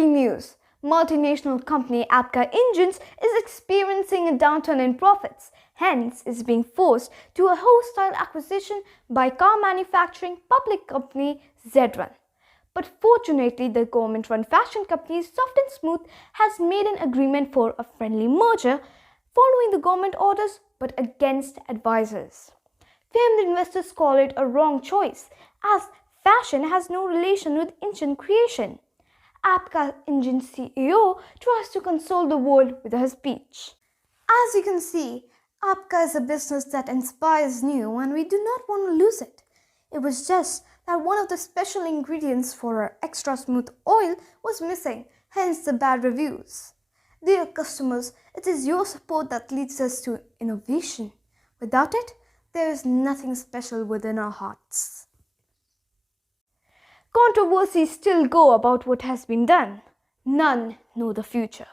Breaking news. Multinational company Apca Engines is experiencing a downturn in profits, hence is being forced to a hostile acquisition by car manufacturing public company Z1. But fortunately, the government-run fashion company Soft and Smooth has made an agreement for a friendly merger following the government orders but against advisors. Famed investors call it a wrong choice as fashion has no relation with engine creation. Apca Engine CEO tries to console the world with her speech. As you can see, Apca is a business that inspires new and we do not want to lose it. It was just that one of the special ingredients for our extra smooth oil was missing, hence the bad reviews. Dear customers, it is your support that leads us to innovation. Without it, there is nothing special within our hearts. Controversies still go about what has been done. None know the future.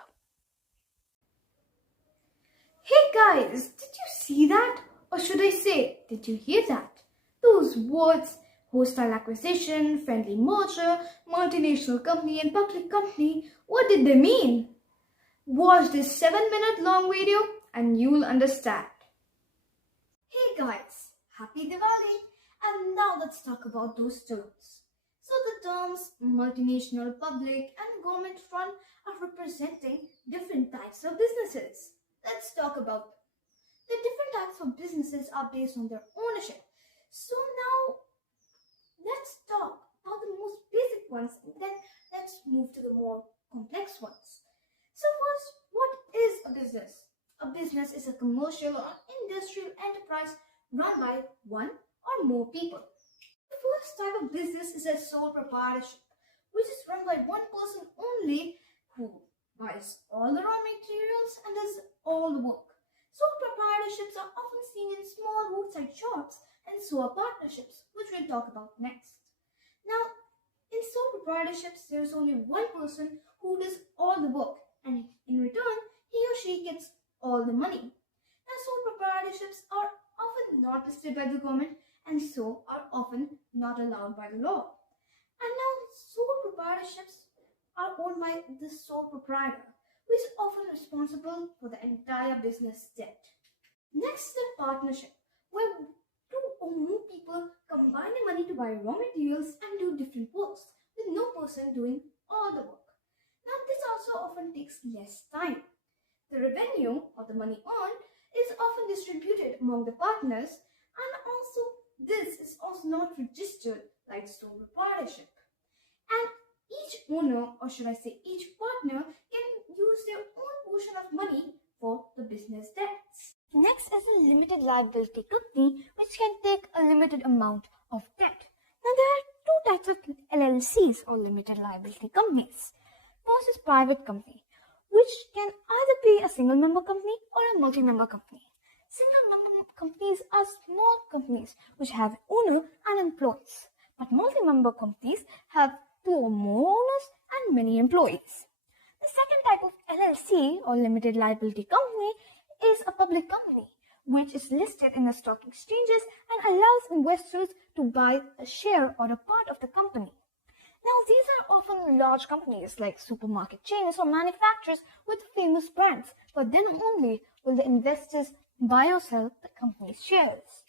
Hey guys, did you see that? Or should I say, did you hear that? Those words, hostile acquisition, friendly merger, multinational company and public company, what did they mean? Watch this 7-minute long video and you'll understand. Hey guys, happy Diwali! And now let's talk about those terms. So the terms multinational, public and government run are representing different types of businesses. Let's talk about them. The different types of businesses are based on their ownership. So now let's talk about the most basic ones and then let's move to the more complex ones. So first, what is a business? A business is a commercial or industrial enterprise run by one or more people. The first type of business is a sole proprietorship, which is run by one person only who buys all the raw materials and does all the work. Sole proprietorships are often seen in small roadside shops and so are partnerships, which we'll talk about next. Now, in sole proprietorships, there is only one person who does all the work and in return, he or she gets all the money. Now, sole proprietorships are often not listed by the government and so are often not allowed by the law. And now sole proprietorships are owned by the sole proprietor, who is often responsible for the entire business debt. Next is the partnership, where two or more people combine their money to buy raw materials and do different works, with no person doing all the work. Now this also often takes less time. The revenue or the money earned is often distributed among the partners and also this is also not registered like sole proprietorship. And each owner, or should I say each partner, can use their own portion of money for the business debts. Next is a limited liability company which can take a limited amount of debt. Now there are two types of LLCs or limited liability companies. First is private company, which can either be a single member company or a multi-member company. Single-member companies are small companies which have owner and employees, but multi-member companies have two or more owners and many employees. The second type of LLC or limited liability company is a public company, which is listed in the stock exchanges and allows investors to buy a share or a part of the company. Now, these are often large companies like supermarket chains or manufacturers with famous brands, but then only will the investors buy or sell the company's shares.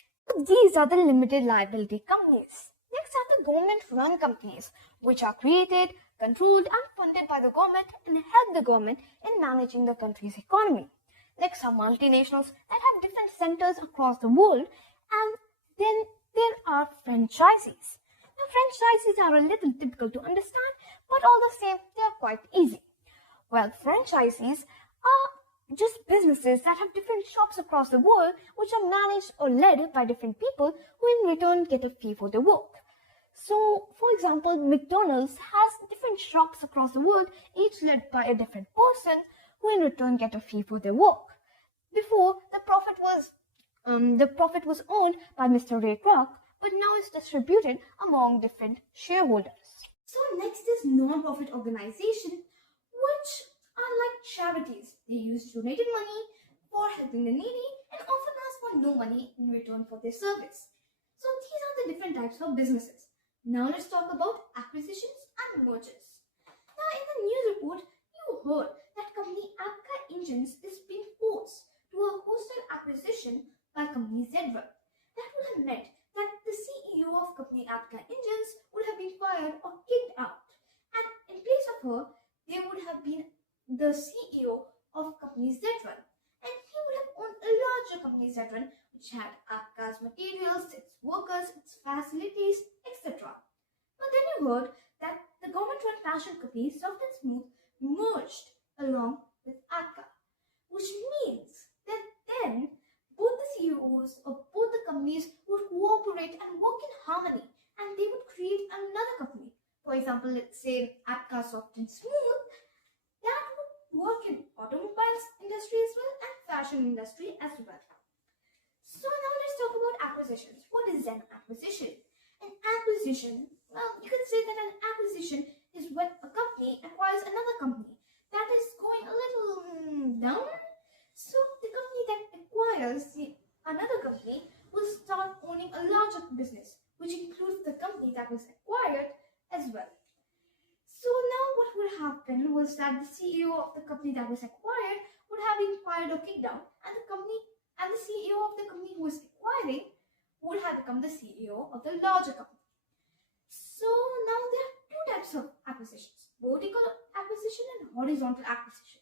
These are the limited liability companies. Next are the government-run companies, which are created, controlled and funded by the government and help the government in managing the country's economy. Next are multinationals that have different centers across the world, and then there are franchisees. Now, franchisees are a little difficult to understand, but all the same, they are quite easy. Well, franchisees are just businesses that have different shops across the world which are managed or led by different people who in return get a fee for their work. So, for example, McDonald's has different shops across the world, each led by a different person who in return get a fee for their work. Before, the profit was owned by Mr. Ray Kroc, but now it's distributed among different shareholders. So next is non-profit organization, which are like charities. They use donated money for helping the needy and often ask for no money in return for their service. So these are the different types of businesses. Now let's talk about acquisitions and mergers. Now in the news report, you heard that company Apka Engines is being forced to a hostile acquisition by company Z1. That would have meant that the CEO of company Apka Engines would have been fired or kicked out, and in place of her, there would have been the CEO of company Z1, and he would have owned a larger company Z1 which had Apka's materials, its workers, its facilities, etc. But then you heard that the government-run fashion company Soft and Smooth merged along with Apka, which means that then both the CEOs of both the companies would cooperate and work in harmony, and they would create another company. For example, let's say Apka Soft and Smooth, that would work in automobiles industry as well and fashion industry as well. So now let's talk about acquisitions. What is an acquisition? An acquisition, well, you could say that an acquisition is when a company acquires another company that is going a little down. So the company that acquires another company will start owning a larger business, which includes the company that was acquired as well. So now what would happen was that the CEO of the company that was acquired would have been fired or kicked out, and the CEO of the company who was acquiring would have become the CEO of the larger company. So now there are two types of acquisitions: vertical acquisition and horizontal acquisition.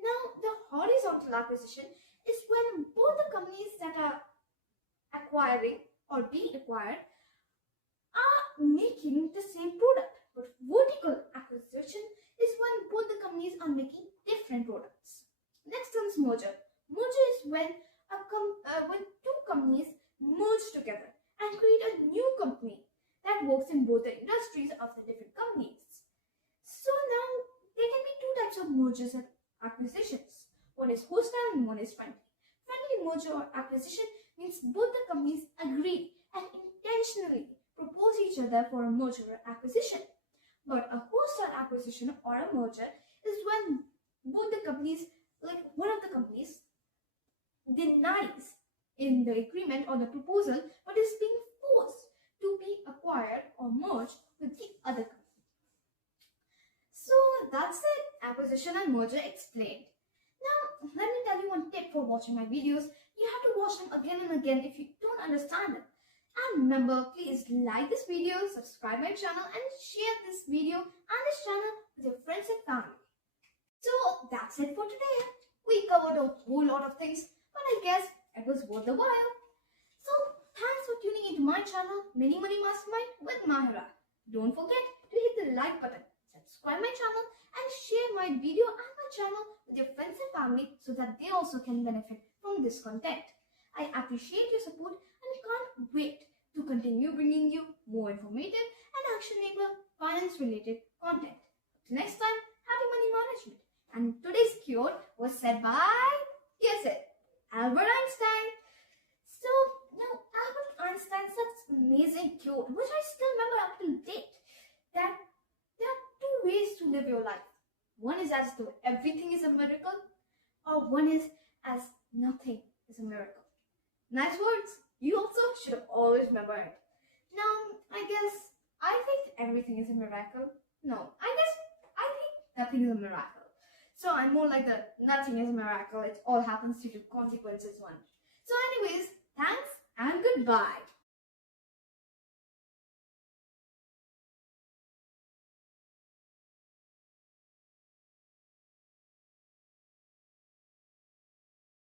Now the horizontal acquisition is when both the companies that are acquiring or being acquired are making the same product. But vertical acquisition is when both the companies are making different products. Next comes merger. Merger is when two companies merge together and create a new company that works in both the industries of the different companies. So now there can be two types of mergers and acquisitions. One is hostile and one is friendly. Friendly merger or acquisition means both the companies agree and intentionally propose each other for a merger or acquisition. But a hostile acquisition or a merger is when both the companies, like one of the companies, denies in the agreement or the proposal, but is being forced to be acquired or merged with the other company. So that's it, acquisition and merger explained. Now let me tell you one tip for watching my videos. You have to watch them again and again if you don't understand them. And remember, please like this video, subscribe my channel, and share this video and this channel with your friends and family. So that's it for today. We covered a whole lot of things, but I guess it was worth the while. So thanks for tuning into my channel, Mini Money Mastermind with Mahira. Don't forget to hit the like button, subscribe my channel, and share my video and my channel with your friends and family so that they also can benefit from this content. I appreciate your support and can't wait to continue bringing you more informative and actionable finance-related content. Till next time, happy money management. And today's quote was said by, guess it, Albert Einstein. So, now Albert Einstein said this amazing quote, which I still remember up to date, that there are two ways to live your life. One is as though everything is a miracle, or one is as nothing is a miracle. Nice words. You also should have always remember it. Now, I think everything is a miracle. No, I think nothing is a miracle. So I'm more like the nothing is a miracle. It all happens due to consequences one. So anyways, thanks and goodbye.